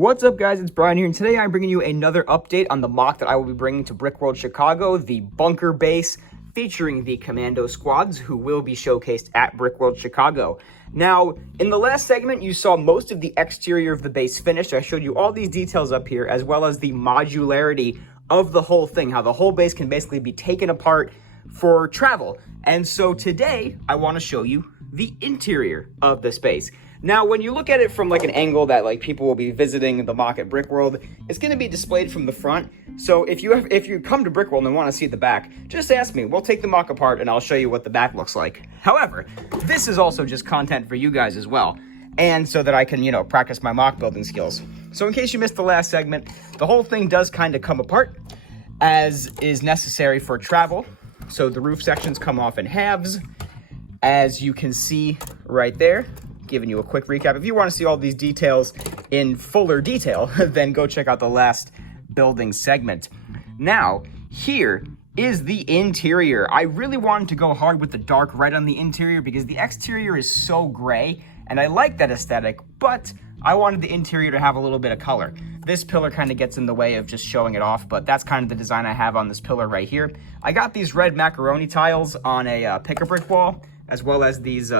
What's up, guys? It's Brian here, and today I'm bringing you another update on the mock that I will be bringing to Brickworld Chicago, the bunker base featuring the Commando squads who will be showcased at Brickworld Chicago. Now, in the last segment, you saw most of the exterior of the base finished. I showed you all these details up here, as well as the modularity of the whole thing, how the whole base can basically be taken apart for travel. And so today, I want to show you the interior of the space. Now, when you look at it from like an angle that like people will be visiting the mock at Brickworld, it's going to be displayed from the front. So if you come to Brickworld and want to see the back, just ask me. We'll take the mock apart and I'll show you what the back looks like. However, this is also just content for you guys as well, and so that I can, practice my mock building skills. So in case you missed the last segment, the whole thing does kind of come apart as is necessary for travel. So the roof sections come off in halves, as you can see right there. Giving you a quick recap. If you want to see all these details in fuller detail, then go check out the last building segment. Now, here is the interior. I really wanted to go hard with the dark red on the interior because the exterior is so gray, and I like that aesthetic, but I wanted the interior to have a little bit of color. This pillar kind of gets in the way of just showing it off, but that's kind of the design I have on this pillar right here. I got these red macaroni tiles on a pick-a-brick wall, as well as these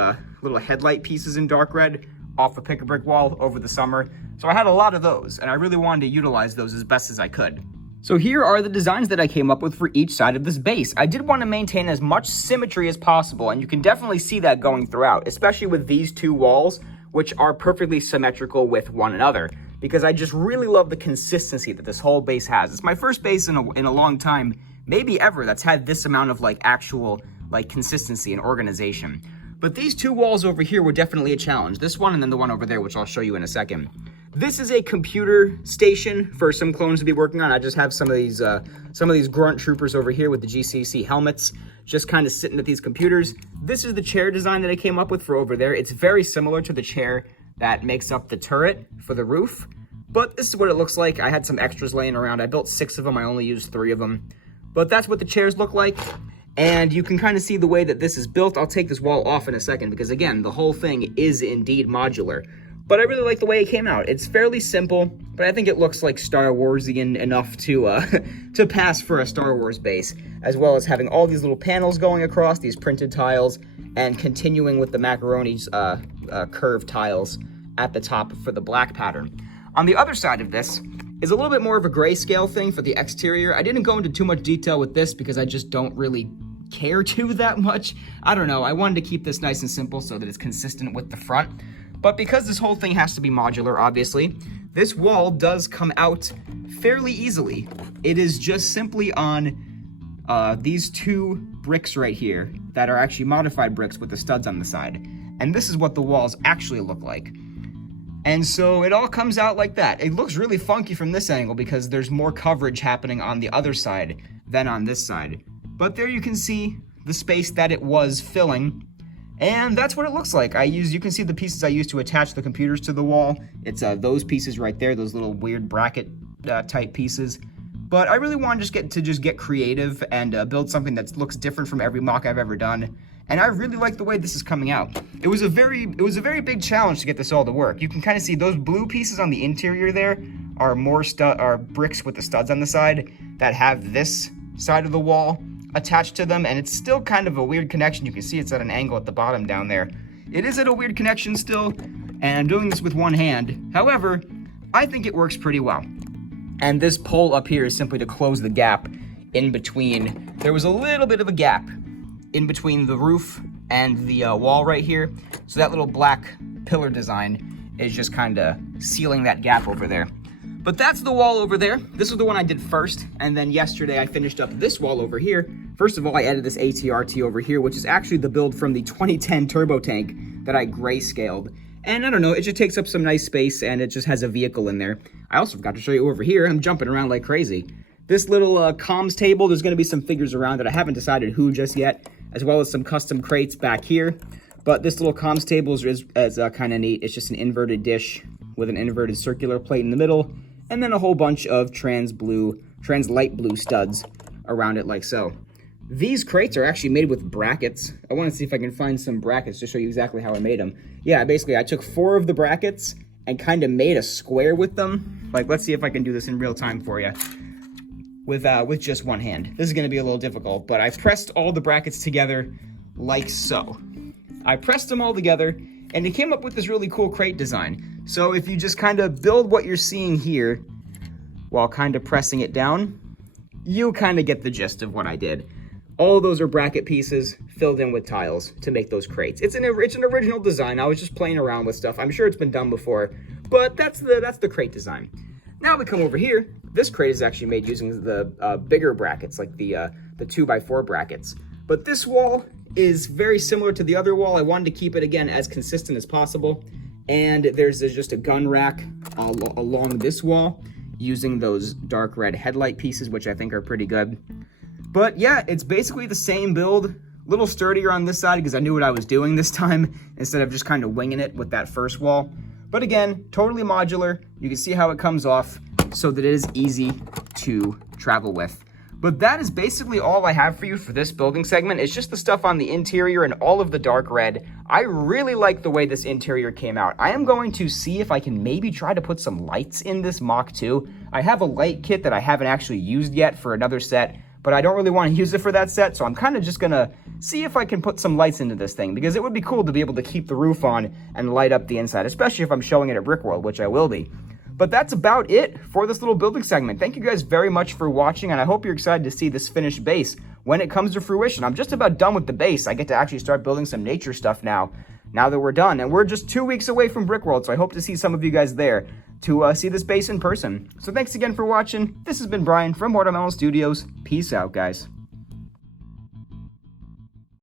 little headlight pieces in dark red off a pick-a-brick wall over the summer. So I had a lot of those, and I really wanted to utilize those as best as I could. So here are the designs that I came up with for each side of this base. I did want to maintain as much symmetry as possible, and you can definitely see that going throughout, especially with these two walls, which are perfectly symmetrical with one another, because I just really love the consistency that this whole base has. It's my first base in a long time, maybe ever, that's had this amount of actual consistency and organization. But these two walls over here were definitely a challenge. This one and then the one over there, which I'll show you in a second. This is a computer station for some clones to be working on. I just have some of these grunt troopers over here with the GCC helmets, just kind of sitting at these computers. This is the chair design that I came up with for over there. It's very similar to the chair that makes up the turret for the roof, but this is what it looks like. I had some extras laying around. I built 6 of them. I only used 3 of them, but that's what the chairs look like. And you can kind of see the way that this is built. I'll take this wall off in a second because, again, the whole thing is indeed modular. But I really like the way it came out. It's fairly simple, but I think it looks like Star Warsian enough to to pass for a Star Wars base, as well as having all these little panels going across, these printed tiles, and continuing with the macaroni's curved tiles at the top for the black pattern. On the other side of this is a little bit more of a grayscale thing for the exterior. I didn't go into too much detail with this because I just don't really care to that much. I don't know, I wanted to keep this nice and simple so that it's consistent with the front. But because this whole thing has to be modular, obviously, this wall does come out fairly easily. It is just simply on these 2 bricks right here that are actually modified bricks with the studs on the side. And this is what the walls actually look like. And so it all comes out like that. It looks really funky from this angle because there's more coverage happening on the other side than on this side. But there you can see the space that it was filling, and that's what it looks like. You can see the pieces I used to attach the computers to the wall. It's those pieces right there, those little weird bracket type pieces. But I really want to just get creative and build something that looks different from every mock I've ever done. And I really like the way this is coming out. It was a very big challenge to get this all to work. You can kind of see those blue pieces on the interior there are bricks with the studs on the side that have this side of the wall attached to them, and it's still kind of a weird connection. You can see it's at an angle at the bottom down there. It is at a weird connection still, and I'm doing this with one hand. However, I think it works pretty well. And this pole up here is simply to close the gap in between. There was a little bit of a gap in between the roof and the wall right here. So that little black pillar design is just kind of sealing that gap over there. But that's the wall over there. This is the one I did first, and then yesterday I finished up this wall over here. First of all, I added this ATRT over here, which is actually the build from the 2010 turbo tank that I grayscaled. And I don't know, it just takes up some nice space, and it just has a vehicle in there. I also forgot to show you over here. I'm jumping around like crazy. This little comms table, there's going to be some figures around it. I haven't decided who just yet, as well as some custom crates back here. But this little comms table is kind of neat. It's just an inverted dish with an inverted circular plate in the middle, and then a whole bunch of trans light blue studs around it like so. These crates are actually made with brackets. I want to see if I can find some brackets to show you exactly how I made them. Yeah, basically I took 4 of the brackets and kind of made a square with them. Like, let's see if I can do this in real time for you with just one hand. This is going to be a little difficult, but I pressed all the brackets together like so. I pressed them all together, and it came up with this really cool crate design. So if you just kind of build what you're seeing here while kind of pressing it down, you kind of get the gist of what I did. All those are bracket pieces filled in with tiles to make those crates. It's an original design. I was just playing around with stuff. I'm sure it's been done before, but that's the crate design. Now we come over here. This crate is actually made using the bigger brackets, like the 2x4 brackets. But this wall is very similar to the other wall. I wanted to keep it, again, as consistent as possible. And there's just a gun rack along this wall using those dark red headlight pieces, which I think are pretty good. But yeah, it's basically the same build, a little sturdier on this side because I knew what I was doing this time instead of just kind of winging it with that first wall. But again, totally modular. You can see how it comes off so that it is easy to travel with. But that is basically all I have for you for this building segment. It's just the stuff on the interior and all of the dark red. I really like the way this interior came out. I am going to see if I can maybe try to put some lights in this MOC too. I have a light kit that I haven't actually used yet for another set, but I don't really want to use it for that set, so I'm kind of just gonna see if I can put some lights into this thing, because it would be cool to be able to keep the roof on and light up the inside, especially if I'm showing it at Brickworld, which I will be. But that's about it for this little building segment. Thank you guys very much for watching, and I hope you're excited to see this finished base when it comes to fruition. I'm just about done with the base. I get to actually start building some nature stuff now that we're done. And we're just 2 weeks away from Brickworld, so I hope to see some of you guys there to see this base in person. So thanks again for watching. This has been Brian from Watermelon Studios. Peace out, guys.